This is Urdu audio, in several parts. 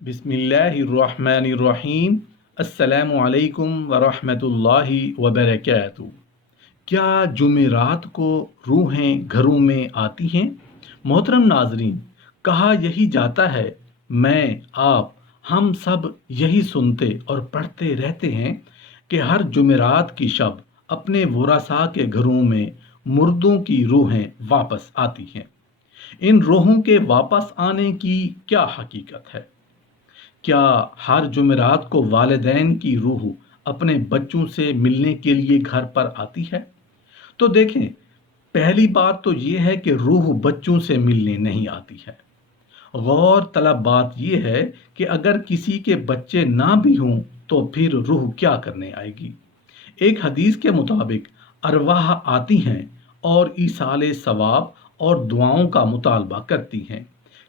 بسم اللہ الرحمن الرحیم۔ السلام علیکم ورحمۃ اللہ وبرکاتہ۔ کیا جمعرات کو روحیں گھروں میں آتی ہیں؟ محترم ناظرین، کہا یہی جاتا ہے، میں، آپ، ہم سب یہی سنتے اور پڑھتے رہتے ہیں کہ ہر جمعرات کی شب اپنے ورثاء کے گھروں میں مردوں کی روحیں واپس آتی ہیں۔ ان روحوں کے واپس آنے کی کیا حقیقت ہے؟ کیا ہر جمعرات کو والدین کی روح اپنے بچوں سے ملنے کے لیے گھر پر آتی ہے؟ تو دیکھیں، پہلی بات تو یہ ہے کہ روح بچوں سے ملنے نہیں آتی ہے۔ غور طلب بات یہ ہے کہ اگر کسی کے بچے نہ بھی ہوں تو پھر روح کیا کرنے آئے گی؟ ایک حدیث کے مطابق ارواح آتی ہیں اور ایصال ثواب اور دعاؤں کا مطالبہ کرتی ہیں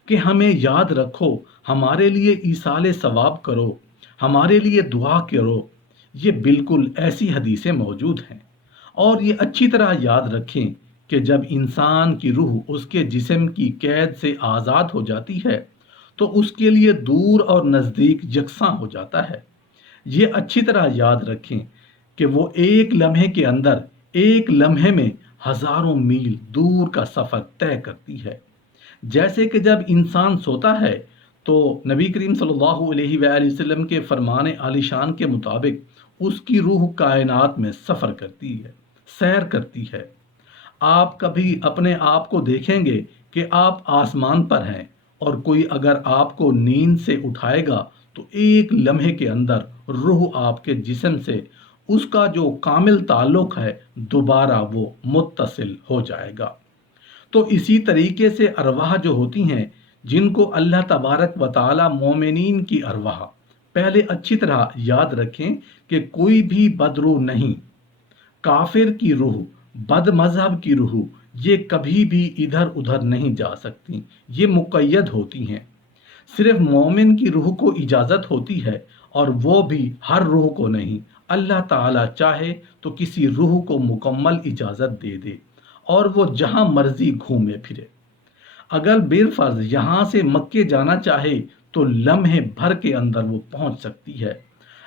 کہ ہمیں یاد رکھو، ہمارے لیے ایصال ثواب کرو، ہمارے لیے دعا کرو۔ یہ بالکل ایسی حدیثیں موجود ہیں، اور یہ اچھی طرح یاد رکھیں کہ جب انسان کی روح اس کے جسم کی قید سے آزاد ہو جاتی ہے تو اس کے لیے دور اور نزدیک یکساں ہو جاتا ہے۔ یہ اچھی طرح یاد رکھیں کہ وہ ایک لمحے کے اندر، ایک لمحے میں ہزاروں میل دور کا سفر طے کرتی ہے۔ جیسے کہ جب انسان سوتا ہے تو نبی کریم صلی اللہ علیہ وآلہ وسلم کے فرمان عالی شان کے مطابق اس کی روح کائنات میں سفر کرتی ہے، سیر کرتی ہے۔ آپ کبھی اپنے آپ کو دیکھیں گے کہ آپ آسمان پر ہیں، اور کوئی اگر آپ کو نیند سے اٹھائے گا تو ایک لمحے کے اندر روح آپ کے جسم سے اس کا جو کامل تعلق ہے دوبارہ وہ متصل ہو جائے گا۔ تو اسی طریقے سے ارواح جو ہوتی ہیں، جن کو اللہ تبارک و تعالی مومنین کی ارواح، پہلے اچھی طرح یاد رکھیں کہ کوئی بھی بدروح نہیں، کافر کی روح، بد مذہب کی روح، یہ کبھی بھی ادھر ادھر نہیں جا سکتی، یہ مقید ہوتی ہیں۔ صرف مومن کی روح کو اجازت ہوتی ہے، اور وہ بھی ہر روح کو نہیں۔ اللہ تعالیٰ چاہے تو کسی روح کو مکمل اجازت دے دے اور وہ جہاں مرضی گھومے پھرے۔ اگر بالفرض یہاں سے مکے جانا چاہے تو لمحے بھر کے اندر وہ پہنچ سکتی ہے۔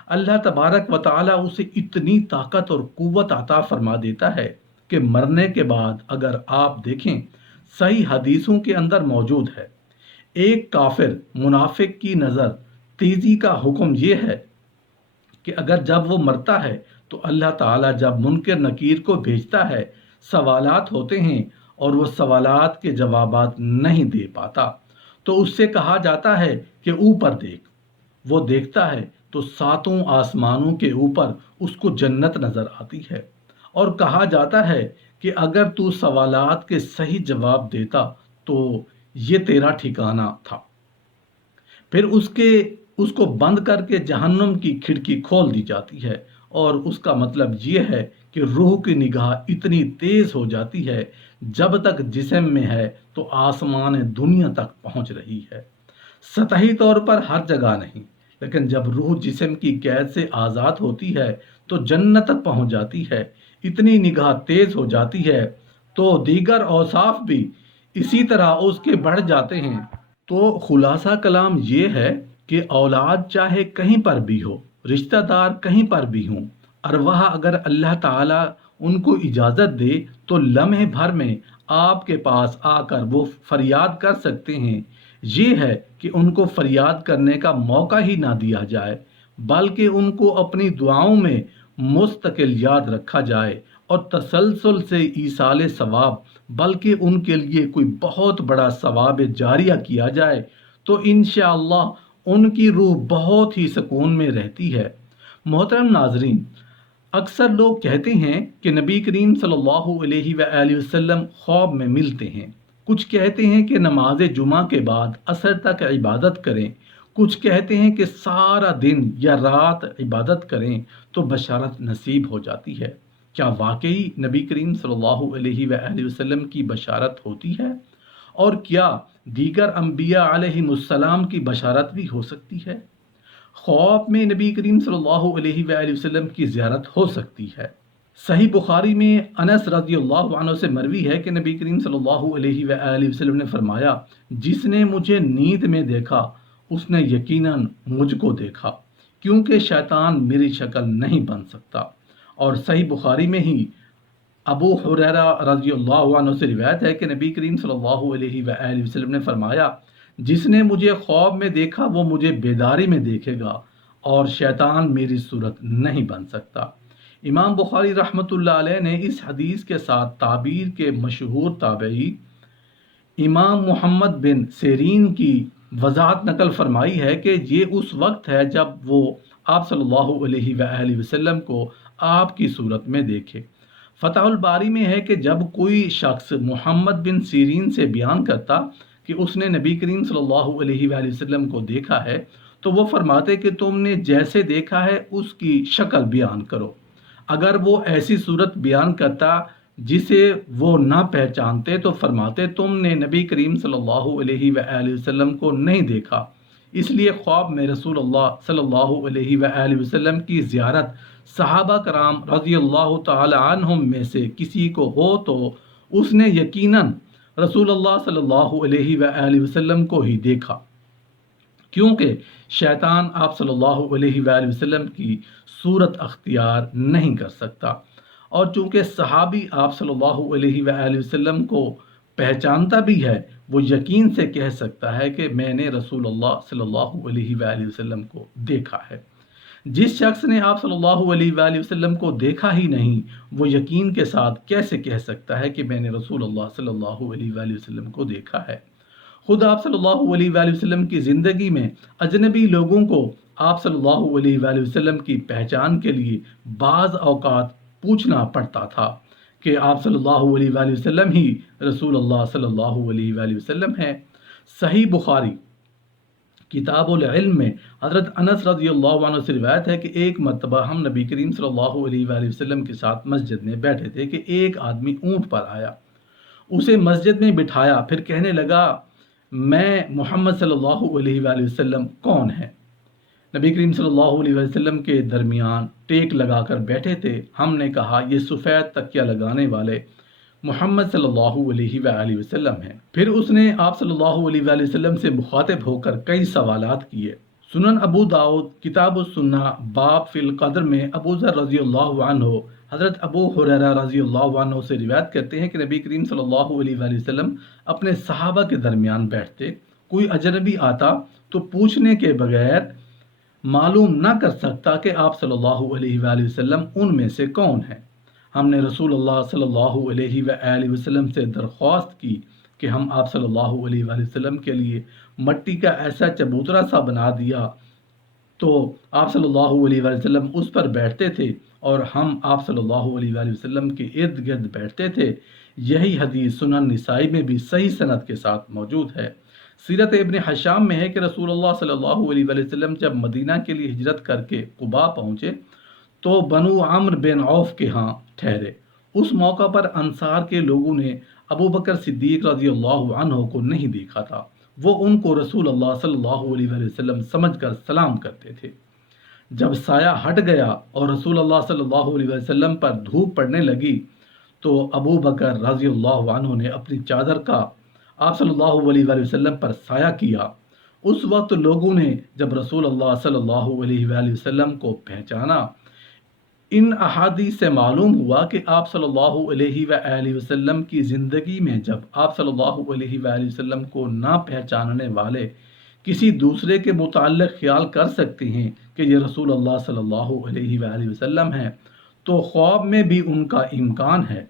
اللہ تبارک و تعالیٰ اسے اتنی طاقت اور قوت عطا فرما دیتا ہے کہ مرنے کے بعد اگر آپ دیکھیں، صحیح حدیثوں کے اندر موجود ہے، ایک کافر منافق کی نظر تیزی کا حکم یہ ہے کہ اگر جب وہ مرتا ہے تو اللہ تعالیٰ جب منکر نکیر کو بھیجتا ہے، سوالات ہوتے ہیں اور وہ سوالات کے جوابات نہیں دے پاتا، تو اس سے کہا جاتا ہے کہ اوپر دیکھ۔ وہ دیکھتا ہے تو ساتوں آسمانوں کے اوپر اس کو جنت نظر آتی ہے، اور کہا جاتا ہے کہ اگر تو سوالات کے صحیح جواب دیتا تو یہ تیرا ٹھکانہ تھا۔ پھر اس کو بند کر کے جہنم کی کھڑکی کھول دی جاتی ہے، اور اس کا مطلب یہ ہے کہ روح کی نگاہ اتنی تیز ہو جاتی ہے، جب تک جسم میں ہے تو آسمان دنیا تک پہنچ رہی ہے، سطحی طور پر ہر جگہ نہیں، لیکن جب روح جسم کی قید سے آزاد ہوتی ہے تو جنت تک پہنچ جاتی ہے۔ اتنی نگاہ تیز ہو جاتی ہے تو دیگر اوصاف بھی اسی طرح اس کے بڑھ جاتے ہیں۔ تو خلاصہ کلام یہ ہے کہ اولاد چاہے کہیں پر بھی ہو، رشتہ دار کہیں پر بھی ہوں، ارواح اگر اللہ تعالیٰ ان کو اجازت دے تو لمحے بھر میں آپ کے پاس آ کر وہ فریاد کر سکتے ہیں۔ یہ ہے کہ ان کو فریاد کرنے کا موقع ہی نہ دیا جائے، بلکہ ان کو اپنی دعاؤں میں مستقل یاد رکھا جائے، اور تسلسل سے ایصال ثواب، بلکہ ان کے لیے کوئی بہت بڑا ثواب جاریہ کیا جائے، تو انشاءاللہ ان کی روح بہت ہی سکون میں رہتی ہے۔ محترم ناظرین، اکثر لوگ کہتے ہیں کہ نبی کریم صلی اللہ علیہ وآلہ وسلم خواب میں ملتے ہیں۔ کچھ کہتے ہیں کہ نماز جمعہ کے بعد عصر تک عبادت کریں، کچھ کہتے ہیں کہ سارا دن یا رات عبادت کریں تو بشارت نصیب ہو جاتی ہے۔ کیا واقعی نبی کریم صلی اللہ علیہ وآلہ وسلم کی بشارت ہوتی ہے؟ اور کیا دیگر انبیاء علیہم السلام کی بشارت بھی ہو سکتی ہے؟ خواب میں نبی کریم صلی اللہ علیہ وآلہ وسلم کی زیارت ہو سکتی ہے۔ صحیح بخاری میں انس رضی اللہ عنہ سے مروی ہے کہ نبی کریم صلی اللہ علیہ وآلہ وسلم نے فرمایا، جس نے مجھے نیند میں دیکھا اس نے یقیناً مجھ کو دیکھا، کیونکہ شیطان میری شکل نہیں بن سکتا۔ اور صحیح بخاری میں ہی ابو ہریرہ رضی اللہ عنہ سے روایت ہے کہ نبی کریم صلی اللہ علیہ وآلہ وسلم نے فرمایا، جس نے مجھے خواب میں دیکھا وہ مجھے بیداری میں دیکھے گا، اور شیطان میری صورت نہیں بن سکتا۔ امام بخاری رحمۃ اللہ علیہ نے اس حدیث کے ساتھ تعبیر کے مشہور تابعی امام محمد بن سیرین کی وضاحت نقل فرمائی ہے کہ یہ اس وقت ہے جب وہ آپ صلی اللہ علیہ وآلہ وسلم کو آپ کی صورت میں دیکھے۔ فتح الباری میں ہے کہ جب کوئی شخص محمد بن سیرین سے بیان کرتا کہ اس نے نبی کریم صلی اللہ علیہ وآلہ وسلم کو دیکھا ہے، تو وہ فرماتے کہ تم نے جیسے دیکھا ہے اس کی شکل بیان کرو۔ اگر وہ ایسی صورت بیان کرتا جسے وہ نہ پہچانتے تو فرماتے تم نے نبی کریم صلی اللہ علیہ وآلہ وسلم کو نہیں دیکھا، اس لیے خواب میں رسول اللہ صلی اللہ علیہ وآلہ وسلم کی زیارت صحابہ کرام رضی اللہ تعالی عنہم میں سے کسی کو ہو تو اس نے یقیناً رسول اللہ صلی اللہ علیہ وآلہ وسلم کو ہی دیکھا، کیونکہ شیطان آپ صلی اللہ علیہ وآلہ وسلم کی صورت اختیار نہیں کر سکتا۔ اور چونکہ صحابی آپ صلی اللہ علیہ وآلہ وسلم کو پہچانتا بھی ہے، وہ یقین سے کہہ سکتا ہے کہ میں نے رسول اللہ صلی اللہ علیہ وآلہ وسلم کو دیکھا ہے۔ جس شخص نے آپ صلی اللہ علیہ وآلہ وسلم کو دیکھا ہی نہیں، وہ یقین کے ساتھ کیسے کہہ سکتا ہے کہ میں نے رسول اللہ صلی اللہ علیہ وآلہ وسلم کو دیکھا ہے؟ خود آپ صلی اللہ علیہ وآلہ وسلم کی زندگی میں اجنبی لوگوں کو آپ صلی اللہ علیہ وآلہ وسلم کی پہچان کے لیے بعض اوقات پوچھنا پڑتا تھا کہ آپ صلی اللہ علیہ وآلہ وسلم ہی رسول اللہ صلی اللہ علیہ وآلہ وسلم ہیں۔ صحیح بخاری کتاب العلم میں حضرت انس رضی اللہ عنہ سے روایت ہے کہ ایک مرتبہ ہم نبی کریم صلی اللہ علیہ وآلہ وسلم کے ساتھ مسجد میں بیٹھے تھے کہ ایک آدمی اونٹ پر آیا، اسے مسجد میں بٹھایا، پھر کہنے لگا میں محمد صلی اللہ علیہ وآلہ وسلم کون ہے؟ نبی کریم صلی اللہ علیہ وسلم کے درمیان ٹیک لگا کر بیٹھے تھے۔ ہم نے کہا یہ سفید تکیہ لگانے والے محمد صلی اللہ علیہ وآلہ وسلم ہیں۔ پھر اس نے آپ صلی اللہ علیہ وآلہ وسلم سے مخاطب ہو کر کئی سوالات کیے۔ سنن ابو داؤد کتاب السنہ باب فی القدر میں ابو ذر رضی اللہ عنہ حضرت ابو ہریرہ رضی اللہ عنہ سے روایت کرتے ہیں کہ نبی کریم صلی اللہ علیہ وآلہ وسلم اپنے صحابہ کے درمیان بیٹھتے، کوئی اجنبی آتا تو پوچھنے کے بغیر معلوم نہ کر سکتا کہ آپ صلی اللہ علیہ وآلہ وسلم ان میں سے کون ہیں۔ ہم نے رسول اللہ صلی اللہ علیہ وآلہ وسلم سے درخواست کی کہ ہم آپ صلی اللہ علیہ وآلہ وسلم کے لیے مٹی کا ایسا چبوترا سا بنا دیا تو آپ صلی اللہ علیہ وآلہ وسلم اس پر بیٹھتے تھے اور ہم آپ صلی اللہ علیہ وآلہ وسلم کے ارد گرد بیٹھتے تھے۔ یہی حدیث سنن نسائی میں بھی صحیح سند کے ساتھ موجود ہے۔ سیرت ابن حشام میں ہے کہ رسول اللہ صلی اللہ علیہ وآلہ وسلم جب مدینہ کے لیے ہجرت کر کے قباء پہنچے تو بنو عمرو بن عوف کے ہاں ٹھہرے۔ اس موقع پر انصار کے لوگوں نے ابو بکر صدیق رضی اللہ عنہ کو نہیں دیکھا تھا، وہ ان کو رسول اللہ صلی اللہ علیہ وآلہ وسلم سمجھ کر سلام کرتے تھے۔ جب سایہ ہٹ گیا اور رسول اللہ صلی اللہ علیہ وسلم پر دھوپ پڑنے لگی تو ابو بکر رضی اللہ عنہ نے اپنی چادر کا آپ صلی اللہ علیہ وآلہ وسلم پر سایہ کیا۔ اس وقت لوگوں نے جب رسول اللہ صلی اللہ علیہ وآلہ وسلم کو پہچانا، ان احادیث سے معلوم ہوا کہ آپ صلی اللہ علیہ وآلہ وسلم کی زندگی میں جب آپ صلی اللہ علیہ وآلہ وسلم کو نہ پہچاننے والے کسی دوسرے کے متعلق خیال کر سکتے ہیں کہ یہ رسول اللہ صلی اللہ علیہ وآلہ وسلم ہیں، تو خواب میں بھی ان کا امکان ہے